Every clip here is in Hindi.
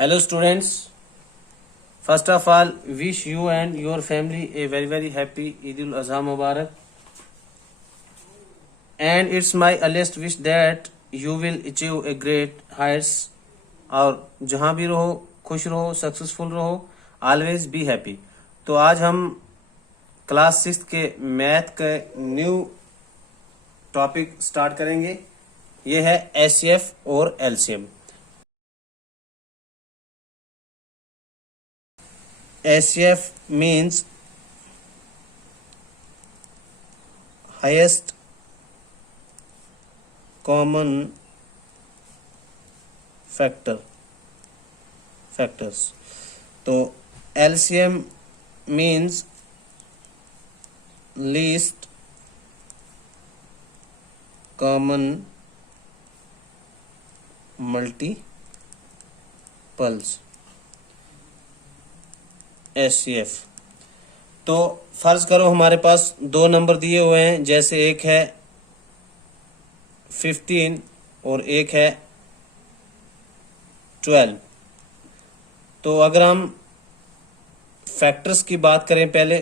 Hello students, first of all wish you and your family a very happy Eid ul Azha Mubarak, and it's my earliest wish that you will achieve a great heights और जहाँ भी रहो खुश रहो, सक्सेसफुल रहो, ऑलवेज बी हैप्पी। तो आज हम क्लास 6 के मैथ के न्यू टॉपिक स्टार्ट करेंगे। ये है एचसीएफ और LCM. HCF means highest common factors। तो LCM means least common multiples। HCF तो फर्ज करो हमारे पास दो नंबर दिए हुए हैं, जैसे एक है 15 और एक है 12। तो अगर हम फैक्टर्स की बात करें पहले,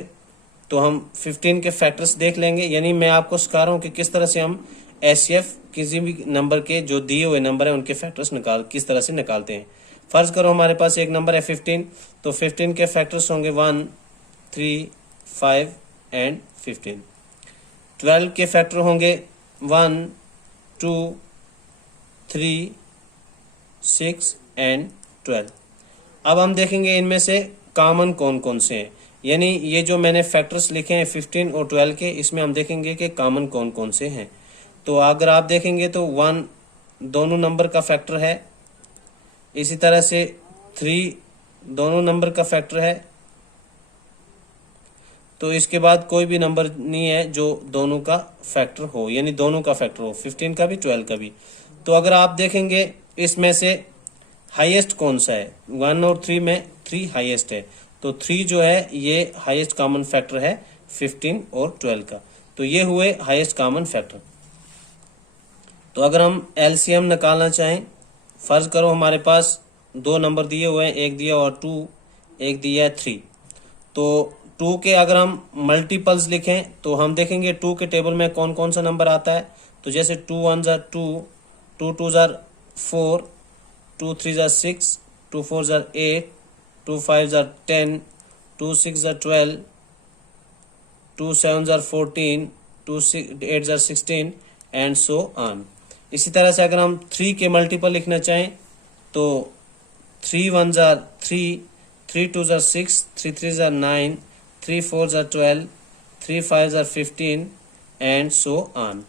तो हम 15 के फैक्टर्स देख लेंगे। यानी मैं आपको सिखा रहा हूं कि किस तरह से हम HCF किसी भी नंबर के जो दिए हुए नंबर है उनके फैक्टर्स किस तरह से निकालते हैं। फर्ज करो हमारे पास एक नंबर है 15, तो 15 के फैक्टर्स होंगे 1, 3, 5 एंड 15। 12 के फैक्टर होंगे 1, 2, 3, 6 एंड 12। अब हम देखेंगे इनमें से कॉमन कौन कौन से हैं। यानी ये जो मैंने फैक्टर्स लिखे हैं 15 और 12 के, इसमें हम देखेंगे कि कॉमन कौन कौन से हैं। तो अगर आप देखेंगे तो 1 दोनों नंबर का फैक्टर है, इसी तरह से 3 दोनों नंबर का फैक्टर है। तो इसके बाद कोई भी नंबर नहीं है जो दोनों का फैक्टर हो, यानी दोनों का फैक्टर हो, 15 का भी 12 का भी। तो अगर आप देखेंगे इसमें से हाईएस्ट कौन सा है, 1 और 3 में 3 हाईएस्ट है। तो 3 जो है ये हाईएस्ट कॉमन फैक्टर है 15 और 12 का। तो ये हुए हाईएस्ट कॉमन फैक्टर। तो अगर हम एलसीएम निकालना चाहें, फर्ज करो हमारे पास दो नंबर दिए हुए हैं, एक दिया और 2, एक दिया है 3। तो 2 के अगर हम मल्टीपल्स लिखें तो हम देखेंगे 2 के टेबल में कौन कौन सा नंबर आता है। तो जैसे 2 1 jar 2, 2 2 jar 4, 2 3 jar 6, 2 4 jar 8, 2 5 jar 10, 2 6 jar 12, 2 7 jar 14, 2 8 jar 16 and so on. इसी तरह से अगर हम 3 के मल्टीपल लिखना चाहें तो 3 1 jar 3, 3 2 jar 6, 3 3 jar 9, 3 4 jar 12, 3 5 jar 15 and so on.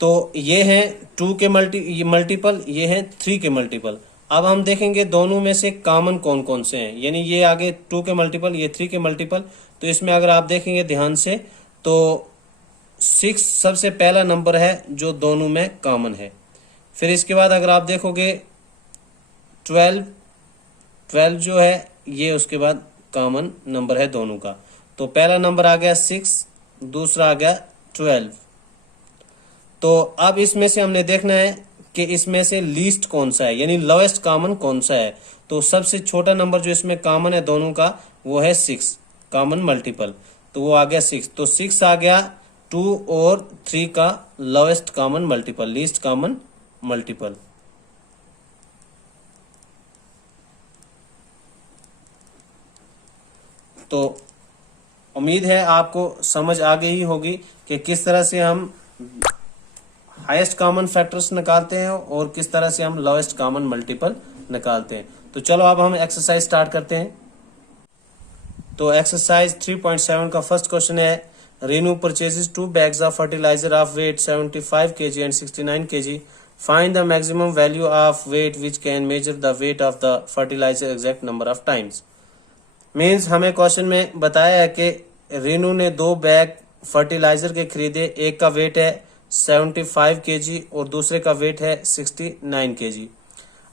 तो ये हैं 2 के मल्टीपल, ये हैं 3 के मल्टीपल। अब हम देखेंगे दोनों में से कॉमन कौन कौन से हैं। यानी ये आगे 2 के मल्टीपल, ये 3 के मल्टीपल। तो इसमें अगर आप देखेंगे ध्यान से तो 6 सबसे पहला नंबर है जो दोनों में कॉमन है। फिर इसके बाद अगर आप देखोगे 12 जो है ये उसके बाद कॉमन नंबर है दोनों का। तो पहला नंबर आ गया 6, दूसरा आ गया 12। तो अब इसमें से हमने देखना है कि इसमें से लीस्ट कौन सा है, यानी लोएस्ट कॉमन कौन सा है। तो सबसे छोटा नंबर जो इसमें कॉमन है दोनों का वो है 6 कॉमन मल्टीपल। तो वो आ गया 6। तो 6 आ गया 2 और 3 का lowest common multiple, least common multiple. तो उम्मीद है आपको समझ आ गई होगी कि किस तरह से हम हाईएस्ट कॉमन फैक्टर्स निकालते हैं और किस तरह से हम लोएस्ट कॉमन मल्टीपल निकालते हैं। तो चलो अब हम एक्सरसाइज स्टार्ट करते हैं। तो एक्सरसाइज 3.7 का फर्स्ट क्वेश्चन है, Renu purchases 2 bags of fertilizer of weight 75 kg and 69 kg. Find the maximum value of weight which can measure the weight of the fertilizer exact number of times. Means हमें क्वेश्चन में बताया है कि रेनू ने 2 बैग फर्टिलाइजर के खरीदे, एक का वेट है 75 kg और दूसरे का वेट है 69 kg।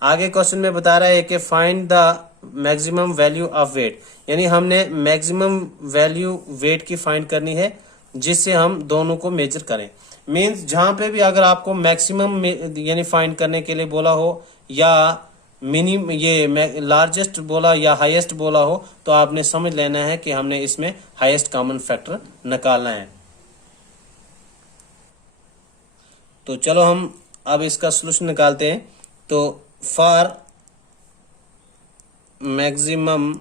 आगे क्वेश्चन में बता रहा है कि find the maximum value of weight, यानी हमने मैक्सिमम वैल्यू वेट की फाइंड करनी है जिससे हम दोनों को मेजर करें। मीन्स जहां पे भी अगर आपको मैक्सिमम यानी फाइंड करने के लिए बोला हो या मिनिमम ये लार्जेस्ट बोला या हाईएस्ट बोला हो तो आपने समझ लेना है कि हमने इसमें हाईएस्ट कॉमन फैक्टर निकालना है। तो चलो हम अब इसका सॉल्यूशन निकालते हैं। तो for maximum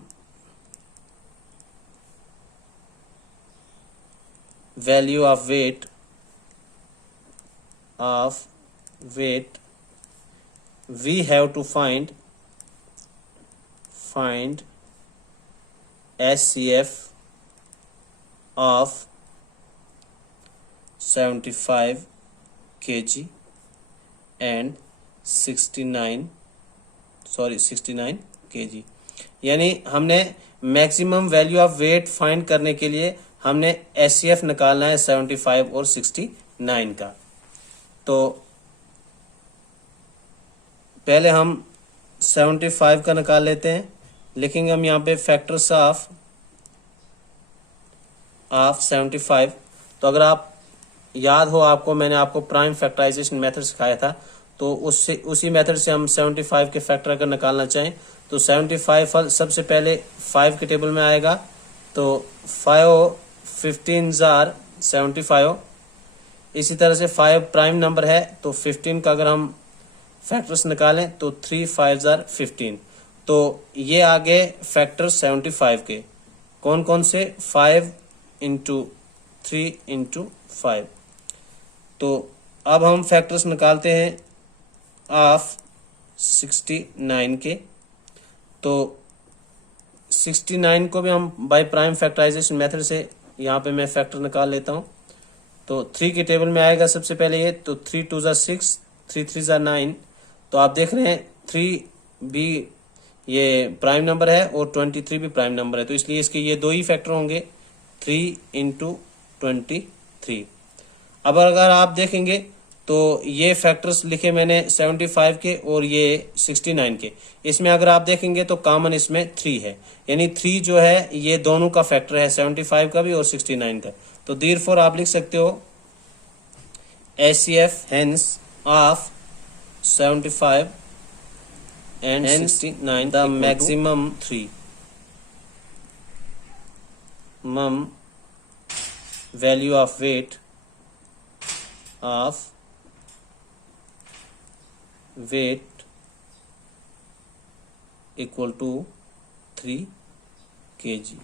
value of weight we have to find SCF of 75 kg and 69 kg। यानी हमने maximum value of weight find करने के लिए हमने SCF निकालना है 75 और 69 का। तो पहले हम 75 का निकाल लेते हैं। लिखेंगे हम यहाँ पे फैक्टर्स ऑफ 75। तो अगर आप याद हो, आपको मैंने आपको प्राइम फैक्टराइजेशन मेथड सिखाया था, तो उससे उसी मेथड से हम 75 के फैक्टर अगर निकालना चाहें तो 75 सबसे पहले 5 के टेबल में आएगा। तो 5 15 जार 75। इसी तरह से 5 प्राइम नंबर है तो 15 का अगर हम फैक्टर्स निकालें तो 3 5 जार 15। तो ये आगे फैक्टर 75 के कौन कौन से, 5 इंटू 3 इंटू 5। तो अब हम फैक्टर्स निकालते हैं ऑफ 69 के। तो 69 को भी हम बाय प्राइम फैक्टराइजेशन मेथड से यहाँ पे मैं फैक्टर निकाल लेता हूँ। तो 3 के टेबल में आएगा सबसे पहले ये, तो 3 2 जार 6, 3 3 जार 9। तो आप देख रहे हैं 3 भी ये प्राइम नंबर है और 23 भी प्राइम नंबर है, तो इसलिए इसके ये दो ही फैक्टर होंगे, 3 इंटू 23। अब अगर आप देखेंगे तो ये फैक्टर्स लिखे मैंने 75 के और ये 69 के। इसमें अगर आप देखेंगे तो कॉमन इसमें 3 है, यानी 3 जो है ये दोनों का फैक्टर है, 75 का भी और 69 का। तो देयरफॉर आप लिख सकते हो SCF hence of 75 and 69 the maximum 3 value of weight equal to 3 kg।